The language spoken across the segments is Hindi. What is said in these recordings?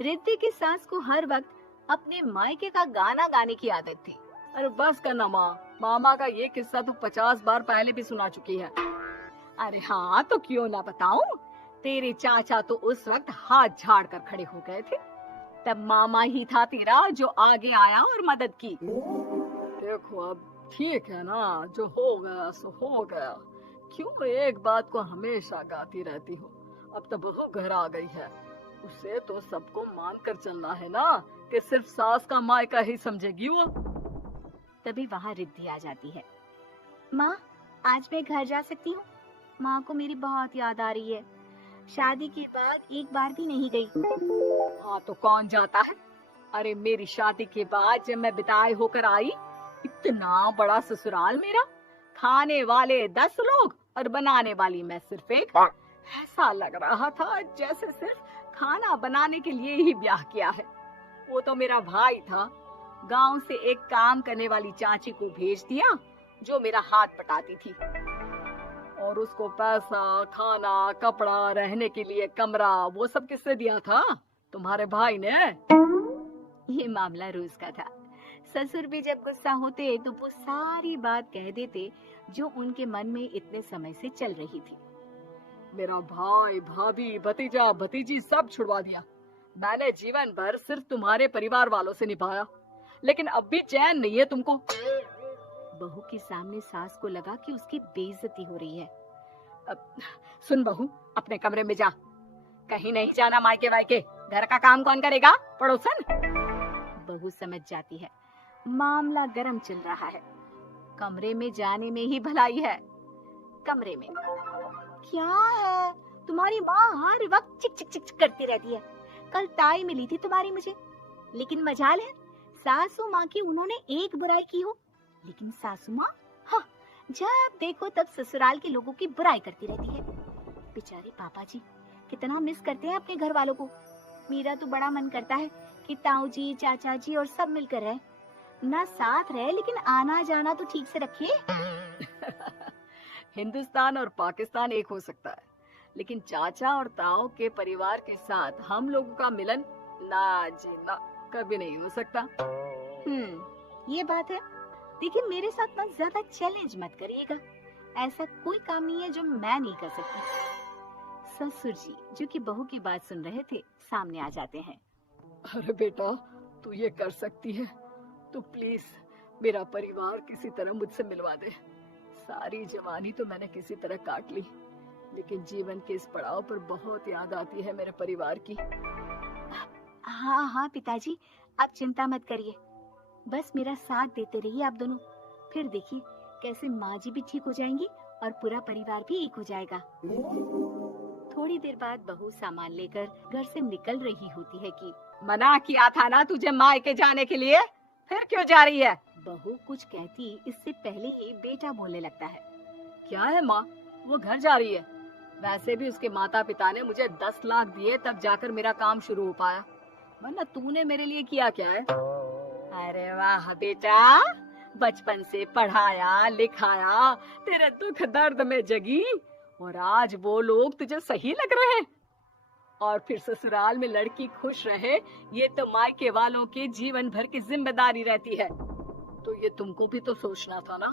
रिद्धि की सास को हर वक्त अपने मायके का गाना गाने की आदत थी। अरे बस करना माँ, मामा का ये किस्सा तो 50 बार पहले भी सुना चुकी है। अरे हाँ, तो क्यों ना बताऊं। तेरे चाचा तो उस वक्त हाथ झाड़ कर खड़े हो गए थे। तब मामा ही था तेरा जो आगे आया और मदद की। देखो अब ठीक है ना, जो हो गया सो हो गया। क्यों एक बात को हमेशा गाती रहती हो। अब तो बहू घर आ गई है, उसे तो सबको मान कर चलना है ना, कि सिर्फ सास का मायका ही समझेगी वो। तभी वहाँ रिद्धि आ जाती है। माँ, आज मैं घर जा सकती हूँ? माँ को मेरी बहुत याद आ रही है। शादी के बाद एक बार भी नहीं गई। हाँ तो कौन जाता है। अरे मेरी शादी के बाद जब मैं विदाई होकर आई, इतना बड़ा ससुराल मेरा, खाने वाले 10 लोग और बनाने वाली मैं सिर्फ एक। ऐसा लग रहा था जैसे सिर्फ खाना बनाने के लिए ही ब्याह किया है। वो तो मेरा भाई था, गांव से एक काम करने वाली चाची को भेज दिया जो मेरा हाथ पटाती थी, और उसको पैसा, खाना, कपड़ा, रहने के लिए कमरा, वो सब किसने दिया था? तुम्हारे भाई ने। ये मामला रोज का था। ससुर भी जब गुस्सा होते तो वो सारी बात कह देते जो उनके मन में इतने समय से चल रही थी। मेरा भाई, भाभी, भतीजा, भतीजी सब छुड़वा दिया। मैंने जीवन भर सिर्फ तुम्हारे परिवार वालों से निभाया, लेकिन अब भी चैन नहीं है तुमको। बहू के सामने सास को लगा कि उसकी बेइज्जती हो रही है। अब सुन बहू, अपने कमरे में जा, कहीं नहीं जाना मायके वायके। घर का काम कौन करेगा? पड़ोसन। बहू समझ जाती है मामला गर्म चल रहा है। कमरे में जाने में ही भलाई है। कमरे में क्या है? तुम्हारी माँ हर वक्त चिक चिक चिक करती रहती है। कल ताई मिली थी तुम्हारी मुझे, लेकिन मजाल है सासू माँ की उन्होंने एक बुराई की हो, लेकिन सासू माँ हाँ, जब देखो तब ससुराल के लोगों की बुराई करती रहती है। बेचारे पापा जी कितना मिस करते हैं अपने घर वालों को। मेरा तो बड़ा मन करता है कि ताऊ जी, चाचा जी और सब मिलकर रहे, ना साथ रहे लेकिन आना जाना तो ठीक से रखिए। हिंदुस्तान और पाकिस्तान एक हो सकता है, लेकिन चाचा और ताऊ के परिवार के साथ हम लोगों का मिलन ना जी ना, कभी नहीं हो सकता। ये बात है। देखिए मेरे साथ ना ज्यादा चैलेंज मत करिएगा। ऐसा कोई काम नहीं है जो मैं नहीं कर सकती। ससुर जी जो कि बहू की बात सुन रहे थे सामने आ जाते हैं। अरे बेटा, तू ये कर सकती है तो प्लीज मेरा परिवार किसी तरह मुझसे मिलवा दे। सारी जवानी तो मैंने किसी तरह काट ली, लेकिन जीवन के इस पड़ाव पर बहुत याद आती है मेरे परिवार की। हाँ हाँ पिताजी, आप चिंता मत करिए, बस मेरा साथ देते रहिए आप दोनों। फिर देखिए कैसे माँ जी भी ठीक हो जाएंगी और पूरा परिवार भी एक हो जाएगा। थोड़ी देर बाद बहू सामान लेकर घर से निकल रही होती है कि मना किया था ना तुझे मायके जाने के लिए, फिर क्यों जा रही है? बहू कुछ कहती इससे पहले ही बेटा बोलने लगता है। क्या है माँ, वो घर जा रही है। वैसे भी उसके माता पिता ने मुझे 10 लाख दिए तब जाकर मेरा काम शुरू हो पाया, वरना तूने मेरे लिए किया क्या है? अरे वाह बेटा, बचपन से पढ़ाया लिखाया, तेरे दुख दर्द में जगी, और आज वो लोग तुझे सही लग रहे हैं? और फिर ससुराल में लड़की खुश रहे, ये तो मायके वालों की जीवन भर की जिम्मेदारी रहती है। तो ये तुमको भी तो सोचना था ना।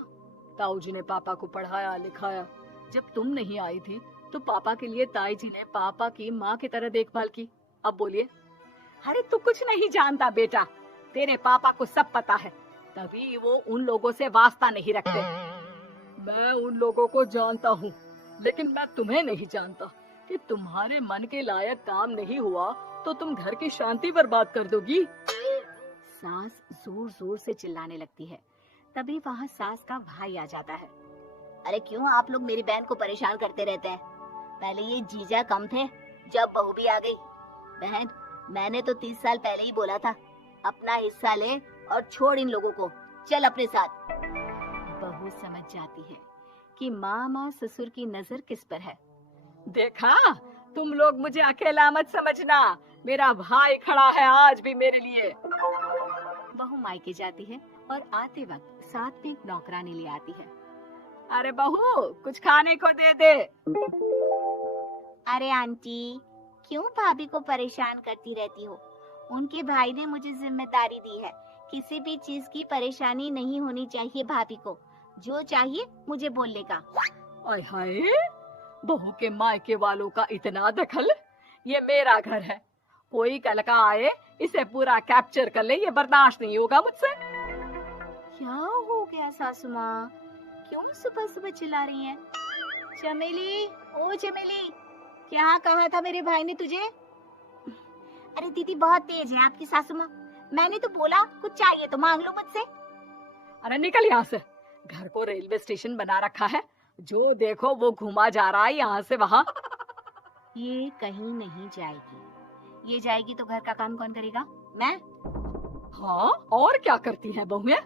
ताऊ जी ने पापा को पढ़ाया लिखाया, जब तुम नहीं आई थी तो पापा के लिए ताई जी ने पापा की माँ की तरह देखभाल की। अब बोलिए। अरे तू कुछ नहीं जानता बेटा, तेरे पापा को सब पता है, तभी वो उन लोगों से वास्ता नहीं रखते। मैं उन लोगों को जानता हूँ, लेकिन मैं तुम्हें नहीं जानता कि तुम्हारे मन के लायक काम नहीं हुआ तो तुम घर की शांति बर्बाद कर दोगी। सास जोर जोर से चिल्लाने लगती है। तभी वहाँ सास का भाई आ जाता है। अरे क्यों आप लोग मेरी बहन को परेशान करते रहते हैं? पहले ये जीजा कम थे, जब बहू भी आ गई। बहन, मैंने तो 30 साल पहले ही बोला था, अपना हिस्सा ले और छोड़ इन लोगों को, चल अपने साथ। बहू समझ जाती है कि मामा ससुर की नजर किस पर है। देखा, तुम लोग मुझे अकेला मत समझना, मेरा भाई खड़ा है आज भी मेरे लिए। बहू मायके जाती है और आते वक्त साथ में एक नौकरानी ले आती है। अरे बहू, कुछ खाने को दे दे। अरे आंटी, क्यों भाभी को परेशान करती रहती हो? उनके भाई ने मुझे जिम्मेदारी दी है। किसी भी चीज की परेशानी नहीं होनी चाहिए भाभी को। जो चाहिए मुझे बोलने का। आय हाय, बहू के मायके वालों का इतना दखल। ये मेरा घर है, कोई कल का आए इसे पूरा कैप्चर कर ले, ये बर्दाश्त नहीं होगा मुझसे। क्या हो गया सासू माँ? क्यों सुबह सुबह चिल्ला रही हैं? चमेली, ओ चमेली, क्या कहा था मेरे भाई ने तुझे? अरे दीदी बहुत तेज है आपकी सासू माँ। मैंने तो बोला कुछ चाहिए तो मांग लो मुझसे। अरे निकल यहाँ से, घर को रेलवे स्टेशन बना रखा है, जो देखो वो घुमा जा रहा है यहाँ से वहाँ। ये कहीं नहीं जाएगी। ये जाएगी तो घर का काम कौन करेगा? मैं। हाँ, और क्या करती है बहुएं?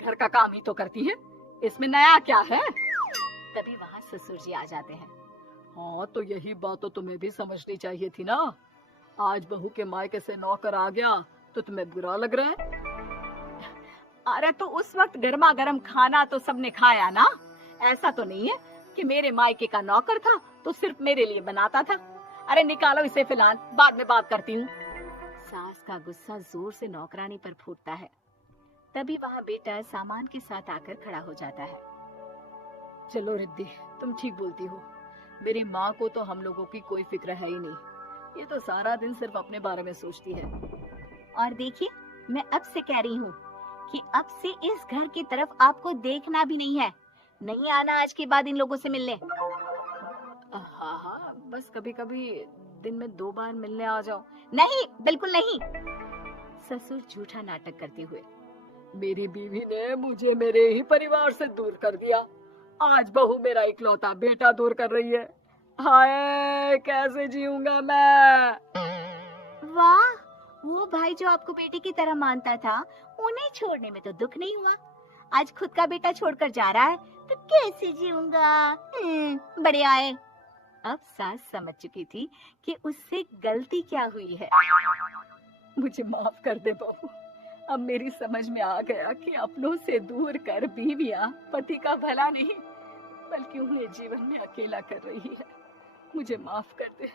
घर का काम ही तो करती है, इसमें नया क्या है? तभी वहाँ ससुर जी आ जाते हैं। हाँ, तो यही बात तो तुम्हें भी समझनी चाहिए थी ना। आज बहू के मायके से नौकर आ गया तो तुम्हें बुरा लग रहा है? अरे तो उस वक्त गर्मा गर्म खाना तो सबने खाया ना। ऐसा तो नहीं है कि मेरे मायके का नौकर था तो सिर्फ मेरे लिए बनाता था। अरे निकालो इसे फिलहाल, बाद में बात करती हूँ। सास का गुस्सा जोर से नौकरानी पर फूटता है। तभी वहाँ बेटा सामान के साथ आकर खड़ा हो जाता है। चलो रिद्धि, तुम ठीक बोलती हो। मेरी माँ को तो हम लोगों की कोई फिक्र है ही नहीं, ये तो सारा दिन सिर्फ अपने बारे में सोचती है। और देखिए, मैं अब से कह रही हूँ कि अब से इस घर की तरफ आपको देखना भी नहीं है। नहीं आना आज के बाद इन लोगों से मिलने। हाँ हाँ, बस कभी कभी दिन में 2 बार मिलने आ जाओ। नहीं, बिल्कुल नहीं। ससुर झूठा नाटक करते हुए। मेरी बीवी ने मुझे मेरे ही परिवार से दूर कर दिया, आज बहू मेरा इकलौता बेटा दूर कर रही है। हाय, कैसे जीऊंगा मैं? वाह, वो भाई जो आपको बेटे की तरह मानता था, उन्हें छोड़ने में तो दुख नहीं हुआ। आज खुद का बेटा छोड़कर जा रहा है तो कैसे जीऊंगा? बढ़िया है। अब सास समझ चुकी थी कि उससे गलती क्या हुई है। मुझे माफ कर दे बहू, अब मेरी समझ में आ गया कि अपनों से दूर कर बीवियां पति का भला नहीं बल्कि उन्हें जीवन में अकेला कर रही है। मुझे माफ कर दे,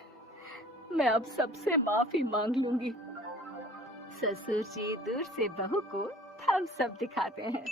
मैं अब सबसे माफी मांग लूंगी। ससुर जी दूर से बहू को थम्स अप दिखाते हैं।